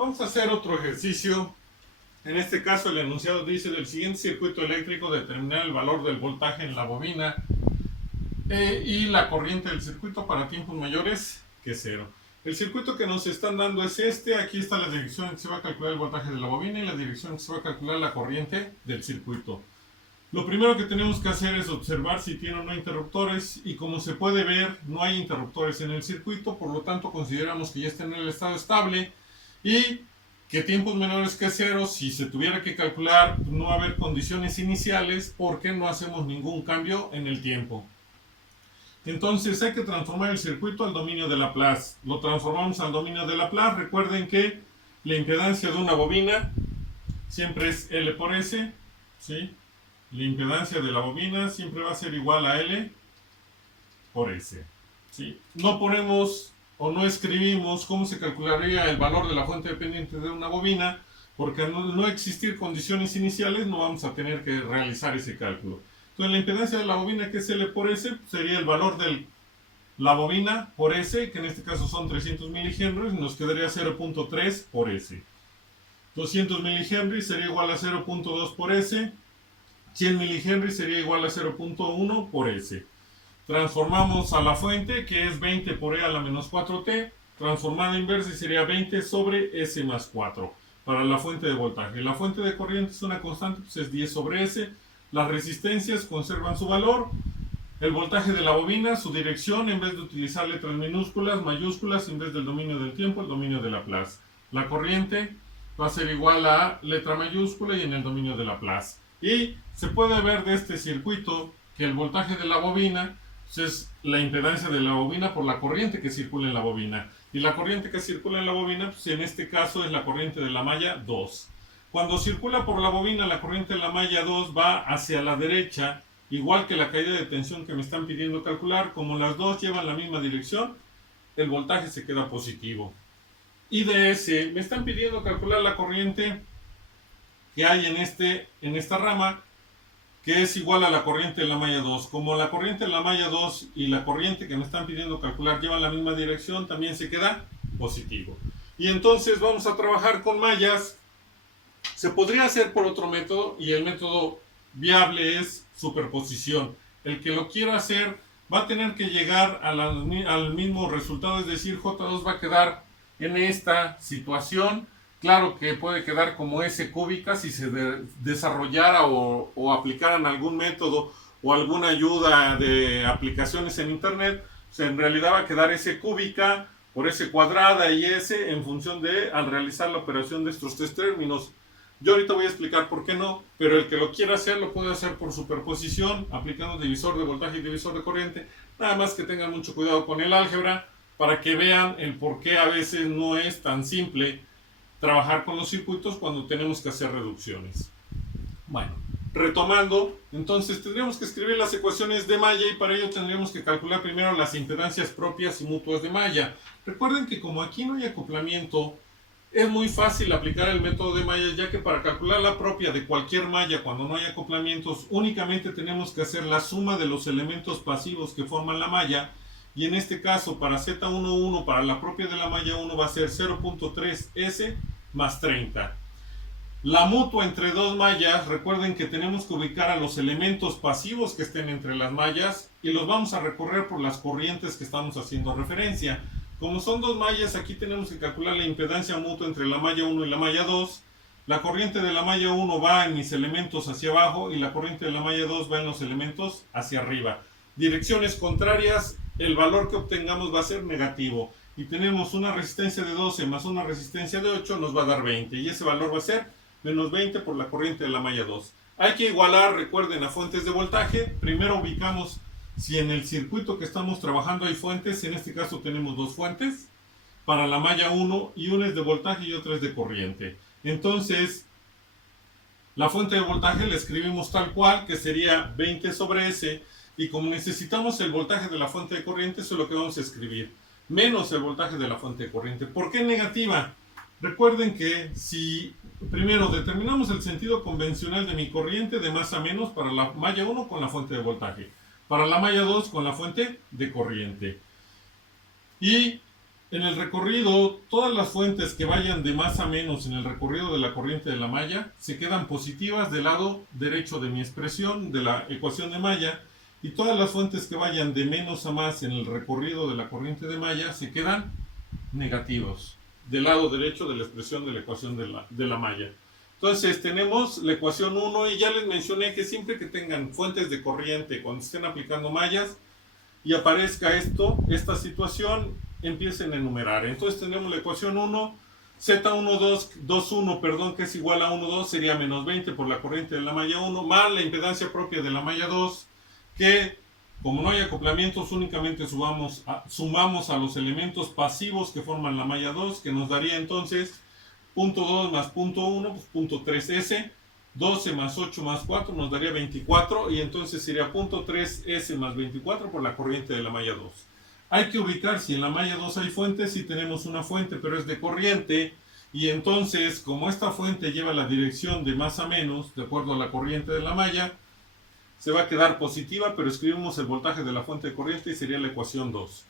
Vamos a hacer otro ejercicio. En este caso el enunciado dice: del siguiente circuito eléctrico determinar el valor del voltaje en la bobina y la corriente del circuito para tiempos mayores que 0. El circuito que nos están dando es este. Aquí está la dirección en que se va a calcular el voltaje de la bobina y la dirección en que se va a calcular la corriente del circuito. Lo primero que tenemos que hacer es observar si tiene o no interruptores, y como se puede ver, no hay interruptores en el circuito, por lo tanto consideramos que ya está en el estado estable y que tiempos menores que 0, si se tuviera que calcular, no va a haber condiciones iniciales porque no hacemos ningún cambio en el tiempo. Entonces hay que transformar el circuito al dominio de Laplace. Lo transformamos al dominio de Laplace. Recuerden que la impedancia de una bobina siempre es L por S, ¿sí? La impedancia de la bobina siempre va a ser igual a L por S, ¿sí? No ponemos o no escribimos cómo se calcularía el valor de la fuente dependiente de una bobina, porque al no existir condiciones iniciales no vamos a tener que realizar ese cálculo. Entonces la impedancia de la bobina, que es L por S, sería el valor de la bobina por S, que en este caso son 300 milihenries, nos quedaría 0.3 por S. 200 milihenries sería igual a 0.2 por S. 100 milihenries sería igual a 0.1 por S. Transformamos a la fuente, que es 20 por E a la menos 4t. Transformada inversa sería 20 sobre S más 4 para la fuente de voltaje. La fuente de corriente es una constante, pues es 10 sobre S. Las resistencias conservan su valor. El voltaje de la bobina, su dirección, en vez de utilizar letras minúsculas, mayúsculas, en vez del dominio del tiempo, el dominio de Laplace. La corriente va a ser igual a letra mayúscula y en el dominio de Laplace. Y se puede ver de este circuito que el voltaje de la bobina es la impedancia de la bobina por la corriente que circula en la bobina. Y la corriente que circula en la bobina, pues en este caso es la corriente de la malla 2. Cuando circula por la bobina, la corriente de la malla 2 va hacia la derecha, igual que la caída de tensión que me están pidiendo calcular. Como las dos llevan la misma dirección, el voltaje se queda positivo. Y de ese, me están pidiendo calcular la corriente que hay en esta rama, que es igual a la corriente de la malla 2. Como la corriente de la malla 2 y la corriente que me están pidiendo calcular llevan la misma dirección, también se queda positivo. Y entonces vamos a trabajar con mallas. Se podría hacer por otro método, y el método viable es superposición. El que lo quiera hacer va a tener que llegar al mismo resultado, es decir, J2 va a quedar en esta situación. Claro que puede quedar como S cúbica si se desarrollara o aplicaran algún método o alguna ayuda de aplicaciones en internet. O sea, en realidad va a quedar S cúbica por S cuadrada y S en función de al realizar la operación de estos tres términos. Yo ahorita voy a explicar por qué no, pero el que lo quiera hacer lo puede hacer por superposición, aplicando divisor de voltaje y divisor de corriente. Nada más que tengan mucho cuidado con el álgebra para que vean el por qué a veces no es tan simple trabajar con los circuitos cuando tenemos que hacer reducciones. Bueno, retomando, entonces tendríamos que escribir las ecuaciones de malla, y para ello tendríamos que calcular primero las impedancias propias y mutuas de malla. Recuerden que como aquí no hay acoplamiento, es muy fácil aplicar el método de malla, ya que para calcular la propia de cualquier malla cuando no hay acoplamientos, únicamente tenemos que hacer la suma de los elementos pasivos que forman la malla. Y en este caso, para Z11, para la propia de la malla 1 va a ser 0.3S más 30. La mutua entre dos mallas, recuerden que tenemos que ubicar a los elementos pasivos que estén entre las mallas y los vamos a recorrer por las corrientes que estamos haciendo referencia. Como son dos mallas, aquí tenemos que calcular la impedancia mutua entre la malla 1 y la malla 2. La corriente de la malla 1 va en mis elementos hacia abajo y la corriente de la malla 2 va en los elementos hacia arriba. Direcciones contrarias, el valor que obtengamos va a ser negativo. Y tenemos una resistencia de 12 más una resistencia de 8 nos va a dar 20. Y ese valor va a ser menos 20 por la corriente de la malla 2. Hay que igualar, recuerden, a fuentes de voltaje. Primero ubicamos si en el circuito que estamos trabajando hay fuentes. En este caso tenemos dos fuentes para la malla 1, y una es de voltaje y otra es de corriente. Entonces, la fuente de voltaje la escribimos tal cual, que sería 20 sobre S. Y como necesitamos el voltaje de la fuente de corriente, eso es lo que vamos a escribir, menos el voltaje de la fuente de corriente. ¿Por qué negativa? Recuerden que si primero determinamos el sentido convencional de mi corriente de más a menos para la malla 1 con la fuente de voltaje, para la malla 2 con la fuente de corriente. Y En el recorrido, todas las fuentes que vayan de más a menos en el recorrido de la corriente de la malla se quedan positivas del lado derecho de mi expresión de la ecuación de malla, y todas las fuentes que vayan de menos a más en el recorrido de la corriente de malla se quedan negativos del lado derecho de la expresión de la ecuación de la malla. Entonces tenemos la ecuación 1 y ya les mencioné que siempre que tengan fuentes de corriente cuando estén aplicando mallas y aparezca esta situación, empiecen a enumerar. Entonces tenemos la ecuación 1, Z1221, perdón, que es igual a 12, sería menos 20 por la corriente de la malla 1, más la impedancia propia de la malla 2, que como no hay acoplamientos, únicamente sumamos a los elementos pasivos que forman la malla 2, que nos daría entonces punto 2 más punto 1, pues punto 3S, 12 más 8 más 4 nos daría 24, y entonces sería punto 3S más 24 por la corriente de la malla 2. Hay que ubicar si en la malla 2 hay fuentes, si tenemos una fuente, pero es de corriente, y entonces como esta fuente lleva la dirección de más a menos, de acuerdo a la corriente de la malla, se va a quedar positiva, pero escribimos el voltaje de la fuente de corriente y sería la ecuación 2.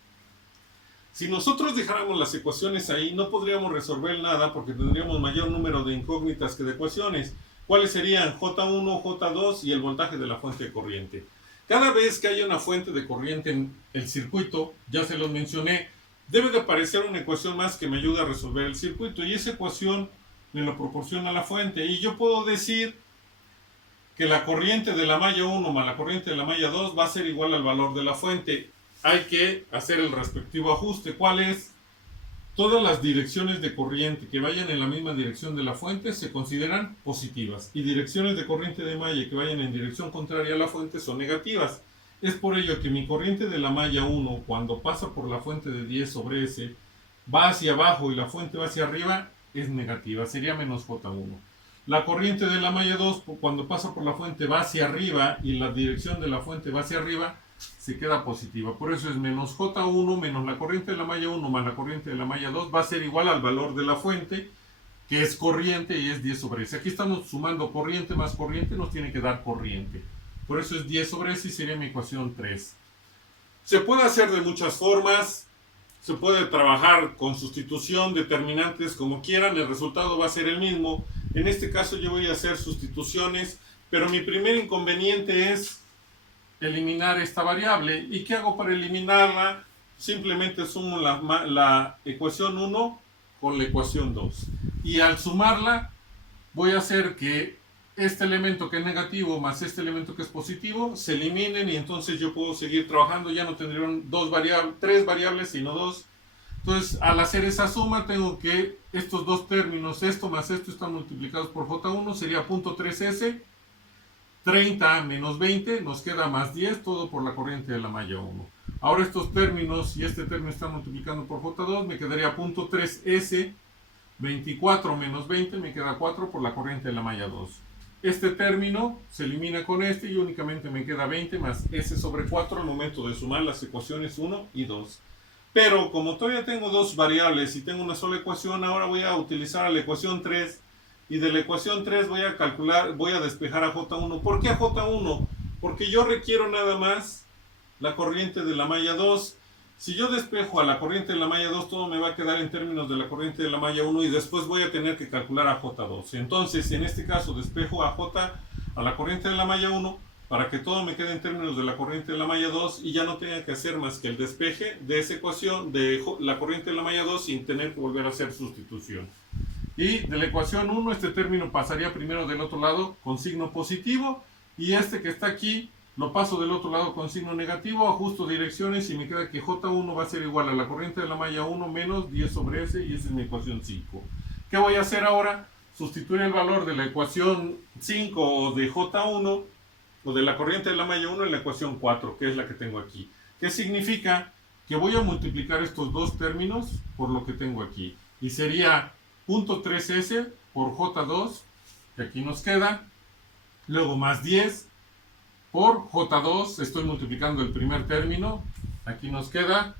Si nosotros dejáramos las ecuaciones ahí, no podríamos resolver nada porque tendríamos mayor número de incógnitas que de ecuaciones. ¿Cuáles serían? J1, J2 y el voltaje de la fuente de corriente. Cada vez que haya una fuente de corriente en el circuito, ya se los mencioné, debe de aparecer una ecuación más que me ayude a resolver el circuito, y esa ecuación me lo proporciona la fuente, y yo puedo decir que la corriente de la malla 1 más la corriente de la malla 2 va a ser igual al valor de la fuente. Hay que hacer el respectivo ajuste. ¿Cuál es? Todas las direcciones de corriente que vayan en la misma dirección de la fuente se consideran positivas, y direcciones de corriente de malla que vayan en dirección contraria a la fuente son negativas. Es por ello que mi corriente de la malla 1, cuando pasa por la fuente de 10 sobre S, va hacia abajo y la fuente va hacia arriba, es negativa, sería menos J1. La corriente de la malla 2, cuando pasa por la fuente, va hacia arriba y la dirección de la fuente va hacia arriba, se queda positiva. Por eso es menos J1 menos la corriente de la malla 1 más la corriente de la malla 2 va a ser igual al valor de la fuente, que es corriente, y es 10 sobre S. Aquí estamos sumando corriente más corriente, nos tiene que dar corriente. Por eso es 10 sobre S y sería mi ecuación 3. Se puede hacer de muchas formas. Se puede trabajar con sustitución, determinantes, como quieran, el resultado va a ser el mismo. En este caso yo voy a hacer sustituciones, pero mi primer inconveniente es eliminar esta variable. ¿Y qué hago para eliminarla? Simplemente sumo la ecuación 1 con la ecuación 2. Y al sumarla voy a hacer que este elemento que es negativo más este elemento que es positivo se eliminen, y entonces yo puedo seguir trabajando. Ya no tendrían tres variables sino dos. Entonces al hacer esa suma tengo que estos dos términos, esto más esto, están multiplicados por J1, sería punto 3S, 30 menos 20 nos queda más 10, todo por la corriente de la malla 1. Ahora estos términos y este término están multiplicando por J2, me quedaría punto 3S, 24 menos 20 me queda 4 por la corriente de la malla 2. Este término se elimina con este y únicamente me queda 20 más S sobre 4 al momento de sumar las ecuaciones 1 y 2. Pero como todavía tengo dos variables y tengo una sola ecuación, ahora voy a utilizar la ecuación 3, y de la ecuación 3 voy a despejar a J1. ¿Por qué a J1? Porque yo requiero nada más la corriente de la malla 2. Si yo despejo a la corriente de la malla 2, todo me va a quedar en términos de la corriente de la malla 1, y después voy a tener que calcular a J2. Entonces, en este caso, despejo a la corriente de la malla 1 para que todo me quede en términos de la corriente de la malla 2 y ya no tenga que hacer más que el despeje de esa ecuación de la corriente de la malla 2 sin tener que volver a hacer sustitución. Y de la ecuación 1, este término pasaría primero del otro lado con signo positivo, y este que está aquí lo paso del otro lado con signo negativo, ajusto direcciones y me queda que J1 va a ser igual a la corriente de la malla 1 menos 10 sobre S, y esa es mi ecuación 5. ¿Qué voy a hacer ahora? Sustituir el valor de la ecuación 5 o de J1 o de la corriente de la malla 1 en la ecuación 4, que es la que tengo aquí. ¿Qué significa? Que voy a multiplicar estos dos términos por lo que tengo aquí. Y sería punto 3S por J2, que aquí nos queda, luego más 10 por J2, estoy multiplicando el primer término, aquí nos queda,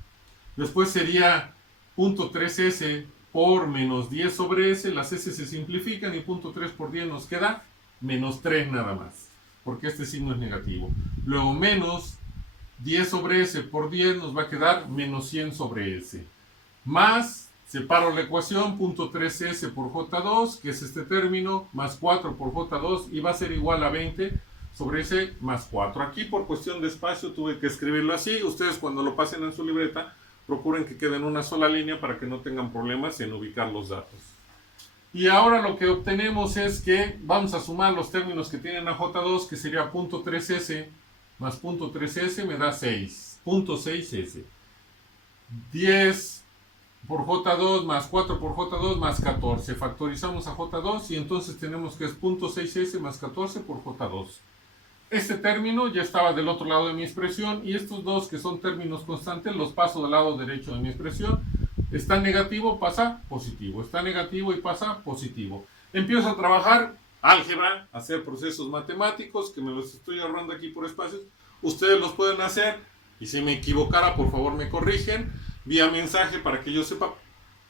después sería punto 3S por menos 10 sobre S, las S se simplifican y punto 3 por 10 nos queda menos 3 nada más, porque este signo es negativo. Luego menos 10 sobre S por 10 nos va a quedar menos 100 sobre S. más, separo la ecuación, punto 3s por j2, que es este término, más 4 por j2, y va a ser igual a 20 sobre s más 4. Aquí por cuestión de espacio tuve que escribirlo así. Ustedes cuando lo pasen en su libreta, procuren que quede en una sola línea para que no tengan problemas en ubicar los datos. Y ahora lo que obtenemos es que vamos a sumar los términos que tienen a j2, que sería punto 3s más punto 3s me da 6, punto 6s. 10 por j2 más 4 por j2 más 14. Factorizamos a j2 y entonces tenemos que es punto 6s más 14 por j2. Este término ya estaba del otro lado de mi expresión y estos dos que son términos constantes los paso del lado derecho de mi expresión. Está negativo, pasa positivo. Está negativo y pasa positivo. Empiezo a trabajar álgebra, a hacer procesos matemáticos, que me los estoy ahorrando aquí por espacios. Ustedes los pueden hacer y si me equivocara, por favor me corrigen vía mensaje para que yo sepa.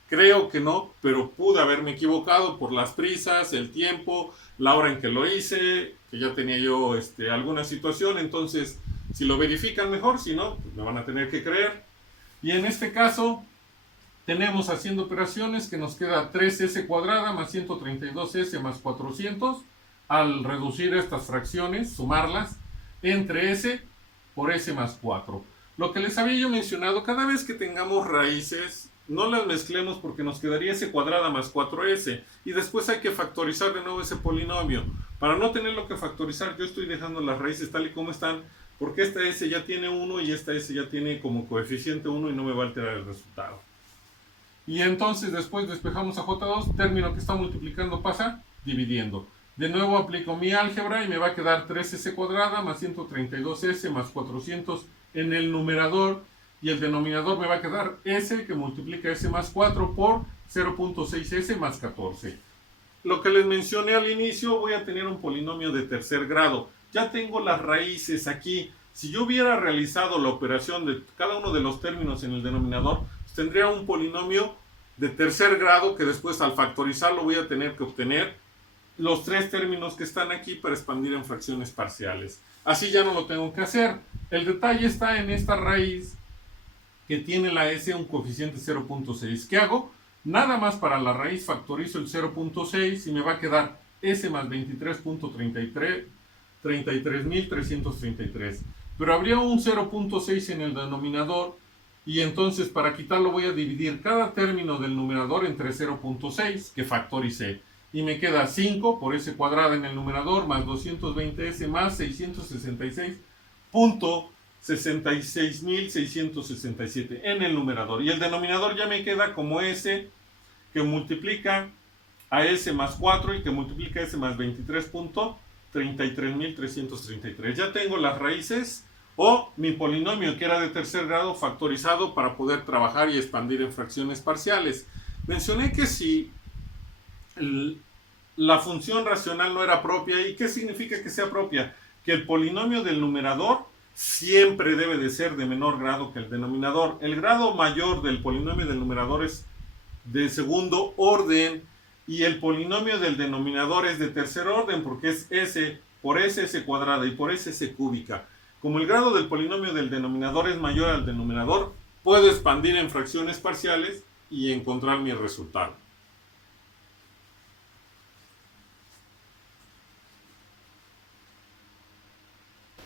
Creo que no, pero pude haberme equivocado por las prisas, el tiempo, la hora en que lo hice, que ya tenía yo alguna situación. Entonces, si lo verifican mejor, si no, pues me van a tener que creer. Y en este caso, tenemos haciendo operaciones que nos queda 3s cuadrada más 132s más 400. Al reducir estas fracciones, sumarlas, entre s por s más 4. Lo que les había yo mencionado, cada vez que tengamos raíces, no las mezclemos porque nos quedaría s cuadrada más 4s. Y después hay que factorizar de nuevo ese polinomio. Para no tenerlo que factorizar, yo estoy dejando las raíces tal y como están, porque esta s ya tiene 1 y esta s ya tiene como coeficiente 1 y no me va a alterar el resultado. Y entonces después despejamos a j2, término que está multiplicando pasa dividiendo. De nuevo aplico mi álgebra y me va a quedar 3s cuadrada más 132s más 400 en el numerador. Y el denominador me va a quedar s que multiplica s más 4 por 0.6s más 14. Lo que les mencioné al inicio, voy a tener un polinomio de tercer grado. Ya tengo las raíces aquí. Si yo hubiera realizado la operación de cada uno de los términos en el denominador, pues tendría un polinomio de tercer grado que después al factorizarlo voy a tener que obtener los tres términos que están aquí para expandir en fracciones parciales. Así ya no lo tengo que hacer. El detalle está en esta raíz que tiene la s un coeficiente 0.6. ¿Qué hago? Nada más para la raíz factorizo el 0.6 y me va a quedar s más 33.333. Pero habría un 0.6 en el denominador y entonces para quitarlo voy a dividir cada término del numerador entre 0.6 que factoricé. Y me queda 5 por s cuadrada en el numerador más 220s más 666.667 en el numerador. Y el denominador ya me queda como s que multiplica a s más 4 y que multiplica a s más 23.333. Ya tengo las raíces o mi polinomio que era de tercer grado factorizado para poder trabajar y expandir en fracciones parciales. Mencioné que si la función racional no era propia. ¿Y qué significa que sea propia? Que el polinomio del numerador siempre debe de ser de menor grado que el denominador. El grado mayor del polinomio del numerador es de segundo orden y el polinomio del denominador es de tercer orden porque es s por s cuadrada y por s cúbica. Como el grado del polinomio del denominador es mayor al denominador, puedo expandir en fracciones parciales y encontrar mi resultado.